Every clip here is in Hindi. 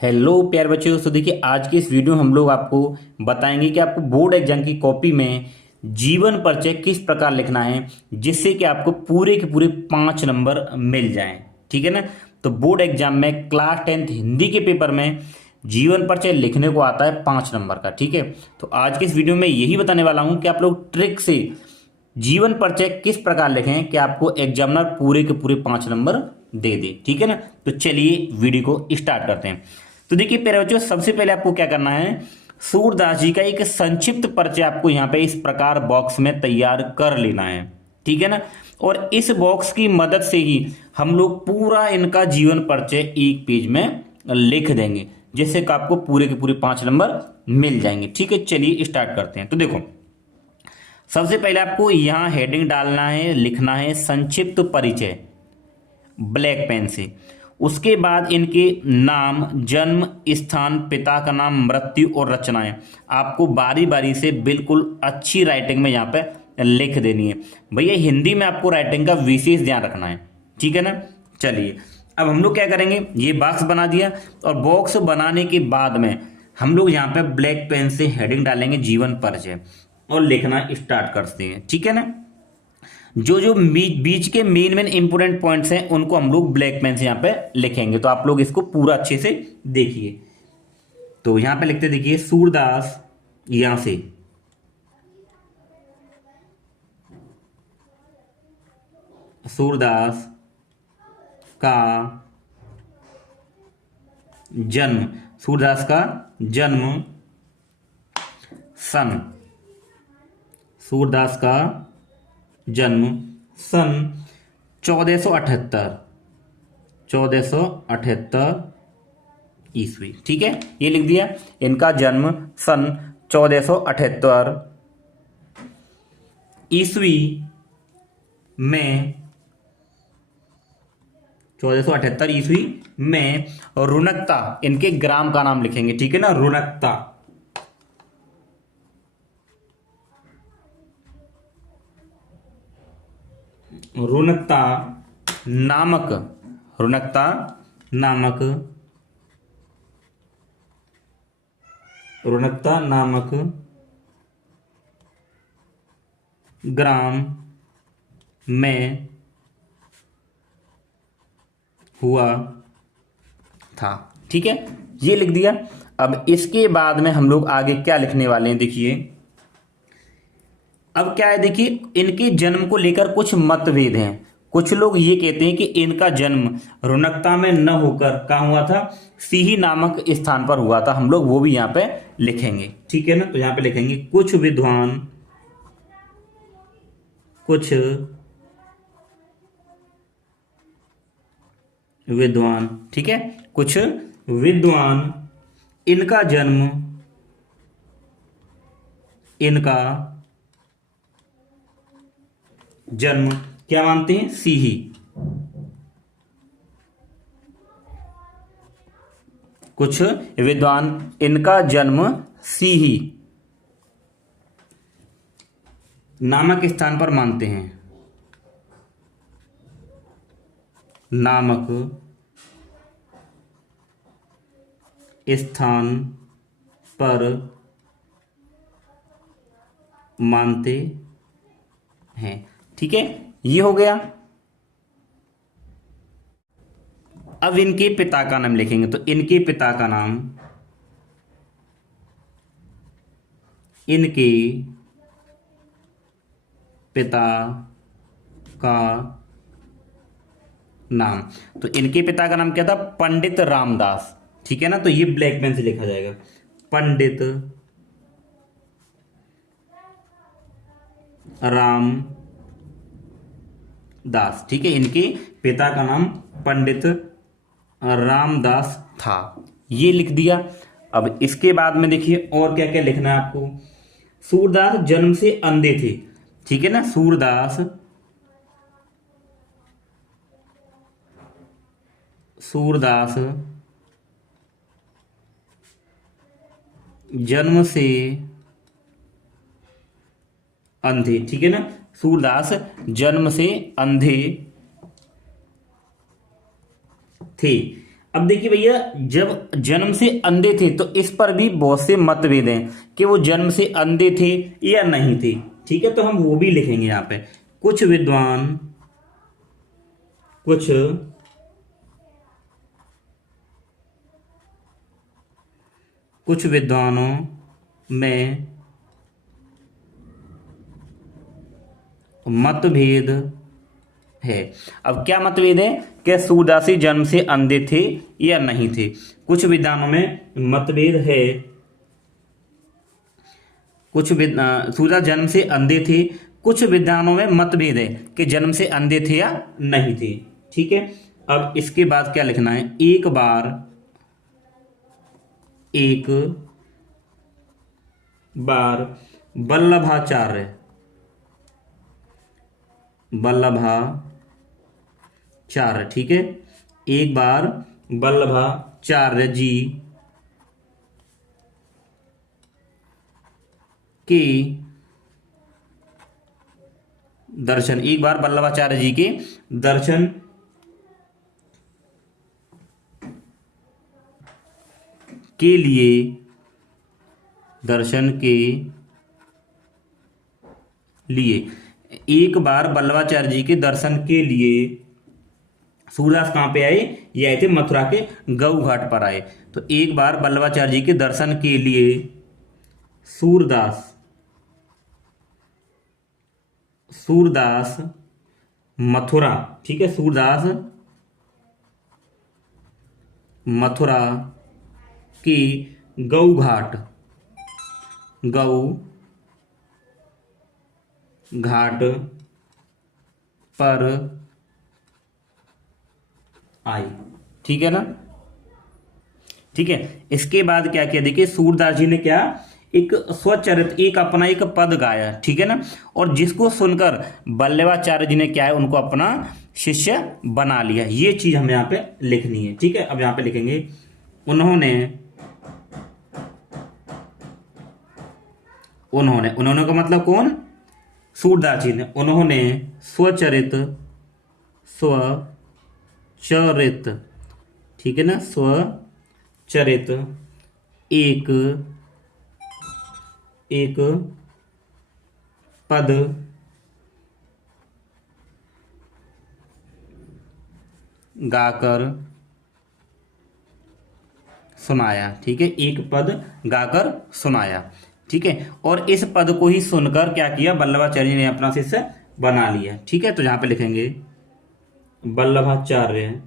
हेलो प्यारे बच्चों। तो देखिए आज की इस वीडियो में हम लोग आपको बताएंगे कि आपको बोर्ड एग्जाम की कॉपी में जीवन परिचय किस प्रकार लिखना है जिससे कि आपको पूरे के पूरे 5 नंबर मिल जाएं। ठीक है ना। तो बोर्ड एग्जाम में क्लास 10th हिंदी के पेपर में जीवन परिचय लिखने को आता है 5 नंबर का। ठीक है। तो आज के इस वीडियो में यही बताने वाला हूं कि आप लोग ट्रिक से जीवन परिचय किस प्रकार लिखें कि आपको एग्जामिनर पूरे के पूरे 5 नंबर दे दे। ठीक है ना। तो चलिए वीडियो को स्टार्ट करते हैं। तो देखिए प्यारे बच्चों, सबसे पहले आपको क्या करना है, सूरदास जी का एक संक्षिप्त परिचय आपको यहाँ पे इस प्रकार बॉक्स में तैयार कर लेना है। ठीक है ना। और इस बॉक्स की मदद से ही हम लोग पूरा इनका जीवन परिचय एक पेज में लिख देंगे जिससे कि आपको पूरे के पूरे 5 नंबर मिल जाएंगे। ठीक है, चलिए स्टार्ट करते हैं। तो देखो सबसे पहले आपको यहाँ हेडिंग डालना है, लिखना है संक्षिप्त परिचय ब्लैक पेन से। उसके बाद इनके नाम, जन्म स्थान, पिता का नाम, मृत्यु और रचनाएं आपको बारी बारी से बिल्कुल अच्छी राइटिंग में यहाँ पे लिख देनी है। भैया हिंदी में आपको राइटिंग का विशेष ध्यान रखना है। ठीक है ना। चलिए अब हम लोग क्या करेंगे, ये बॉक्स बना दिया और बॉक्स बनाने के बाद में हम लोग यहाँ पे ब्लैक पेन से हेडिंग डालेंगे जीवन परिचय और लिखना स्टार्ट करते हैं। ठीक है ना। जो जो बीच के मेन इंपोर्टेंट पॉइंट्स हैं उनको हम लोग ब्लैक पेन से यहाँ पे लिखेंगे। तो आप लोग इसको पूरा अच्छे से देखिए। तो यहाँ पे लिखते देखिए सूरदास, यहां से सूरदास का जन्म, सूरदास का जन्म सन, सूरदास का जन्म सन 1478, 1478 ईस्वी। ठीक है, ये लिख दिया। इनका जन्म सन 1478 ईस्वी में, 1478 ईस्वी में रुनकता, इनके ग्राम का नाम लिखेंगे। ठीक है ना, रुनकता। रुनकता नामक, रुनकता नामक, रुनकता नामक ग्राम में हुआ था। ठीक है, ये लिख दिया। अब इसके बाद में हम लोग आगे क्या लिखने वाले हैं, देखिए अब क्या है। देखिए इनके जन्म को लेकर कुछ मतभेद हैं। कुछ लोग ये कहते हैं कि इनका जन्म रुनकता में न होकर कहाँ हुआ था, सीही नामक स्थान पर हुआ था। हम लोग वो भी यहाँ पे लिखेंगे। ठीक है ना। तो यहाँ पे लिखेंगे कुछ विद्वान, कुछ विद्वान, ठीक है, कुछ विद्वान इनका जन्म, इनका जन्म क्या मानते हैं, सीही। कुछ विद्वान इनका जन्म सीही नामक स्थान पर मानते हैं, नामक स्थान पर मानते हैं। ठीक है, ये हो गया। अब इनके पिता का नाम लिखेंगे। तो इनके पिता का नाम, इनके पिता का नाम, तो इनके पिता का नाम क्या था, पंडित रामदास। ठीक है ना। तो ये ब्लैक पेन से लिखा जाएगा, पंडित राम दास। ठीक है, इनके पिता का नाम पंडित रामदास था, ये लिख दिया। अब इसके बाद में देखिए और क्या क्या लिखना है आपको। सूरदास जन्म से अंधे थे। ठीक है ना, सूरदास, सूरदास जन्म से अंधे। ठीक है ना, सूरदास जन्म से अंधे थे। अब देखिए भैया, जब जन्म से अंधे थे तो इस पर भी बहुत से मतभेद हैं कि वो जन्म से अंधे थे या नहीं थे। ठीक है, तो हम वो भी लिखेंगे यहाँ पे। कुछ विद्वान, कुछ कुछ विद्वानों में मतभेद है। अब क्या मतभेद है कि सूरदास जन्म से अंधे थे या नहीं थे। कुछ विद्वानों में मतभेद है, सूरदास जन्म से अंधे थे, कुछ विद्वानों में मतभेद है कि जन्म से अंधे थे या नहीं थे। ठीक है, अब इसके बाद क्या लिखना है, एक बार वल्लभाचार्य, ठीक है, एक बार वल्लभाचार्य जी के दर्शन, एक बार वल्लभाचार्य जी के दर्शन के लिए एक बार वल्लभाचार्य जी के दर्शन के लिए सूरदास कहाँ पे आए, ये आए थे मथुरा के गऊ घाट पर आए। तो एक बार वल्लभाचार्य जी के दर्शन के लिए सूरदास मथुरा, ठीक है, सूरदास मथुरा की गऊ घाट पर आई। ठीक है ना, ठीक है। इसके बाद क्या किया, देखिए सूरदास जी ने क्या, एक स्वचरित, एक अपना एक पद गाया, ठीक है ना, और जिसको सुनकर वल्लभाचार्य जी ने क्या है, उनको अपना शिष्य बना लिया। ये चीज हमें यहाँ पे लिखनी है। ठीक है, अब यहाँ पे लिखेंगे उन्होंने का मतलब कौन, सूरदास जी ने, उन्होंने स्वचरित, ठीक है ना, स्वचरित एक पद गाकर सुनाया। ठीक है, एक पद गाकर सुनाया। ठीक है, और इस पद को ही सुनकर क्या किया, वल्लभाचार्य ने अपना शिष्य बना लिया। ठीक है, तो यहां पे लिखेंगे वल्लभाचार्य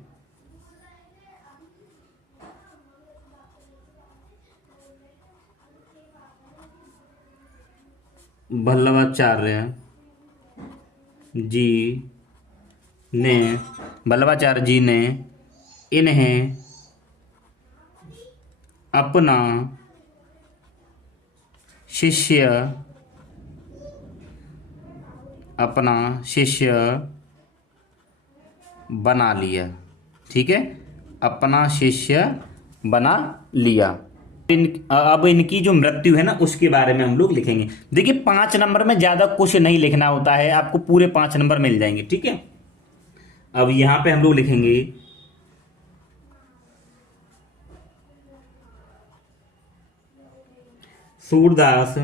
वल्लभाचार्य जी ने इन्हें अपना शिष्य बना लिया। ठीक है, अपना शिष्य बना लिया। अब इनकी जो मृत्यु है ना, उसके बारे में हम लोग लिखेंगे। देखिए 5 नंबर में ज्यादा कुछ नहीं लिखना होता है, आपको पूरे 5 नंबर मिल जाएंगे। ठीक है, अब यहां पे हम लोग लिखेंगे सूरदास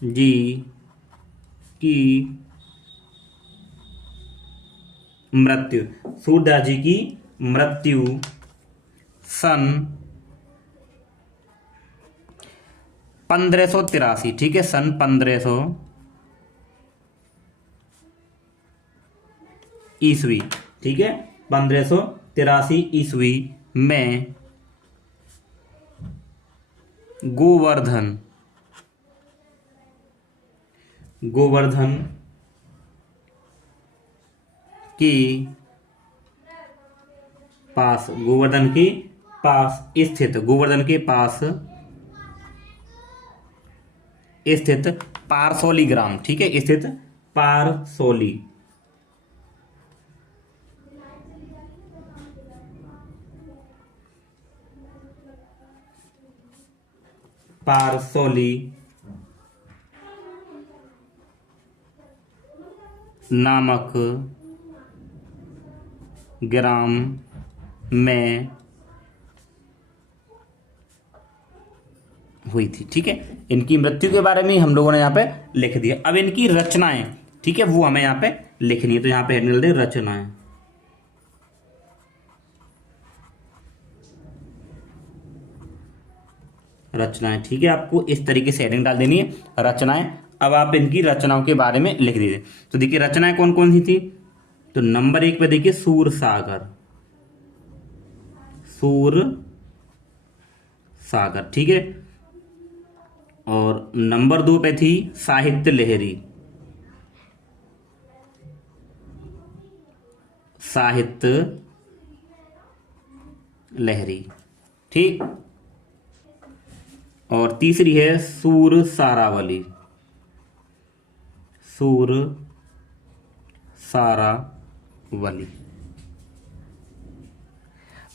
जी की मृत्यु, सूरदास जी की मृत्यु सन 1583। ठीक है, सन 1500 ईस्वी। ठीक है, 1583 ईस्वी में गोवर्धन के पास स्थित पारसौली ग्राम, ठीक है, स्थित पारसौली नामक ग्राम में हुई थी। ठीक है, इनकी मृत्यु के बारे में हम लोगों ने यहाँ पे लिख दिया। अब इनकी रचनाएं, ठीक है, वो हमें यहाँ पे लिखनी है। तो यहाँ पे हेडिंग दे रचनाएं। रचनाएं, ठीक है, आपको इस तरीके से हेडिंग डाल देनी है, रचनाएं। अब आप इनकी रचनाओं के बारे में लिख दीजिए। तो देखिए रचनाएं कौन कौन सी थी। तो नंबर 1 पे देखिए सूरसागर, सूरसागर, ठीक है। और नंबर 2 पे थी साहित्य लहरी, साहित्य लहरी, ठीक। और तीसरी है सूर सारावली, सूर सारावली।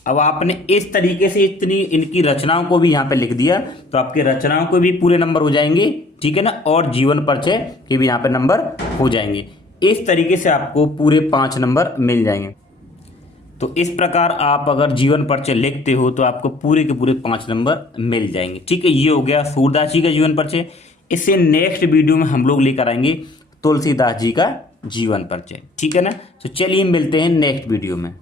अब आपने इस तरीके से इतनी इनकी रचनाओं को भी यहां पे लिख दिया, तो आपके रचनाओं को भी पूरे नंबर हो जाएंगे, ठीक है ना। और जीवन परिचय के भी यहां पे नंबर हो जाएंगे। इस तरीके से आपको पूरे 5 नंबर मिल जाएंगे। तो इस प्रकार आप अगर जीवन परिचय लिखते हो तो आपको पूरे के पूरे 5 नंबर मिल जाएंगे। ठीक है, ये हो गया सूरदास जी का जीवन परिचय। इससे नेक्स्ट वीडियो में हम लोग लेकर आएंगे तुलसीदास जी का जीवन परिचय। ठीक है ना। तो चलिए मिलते हैं नेक्स्ट वीडियो में।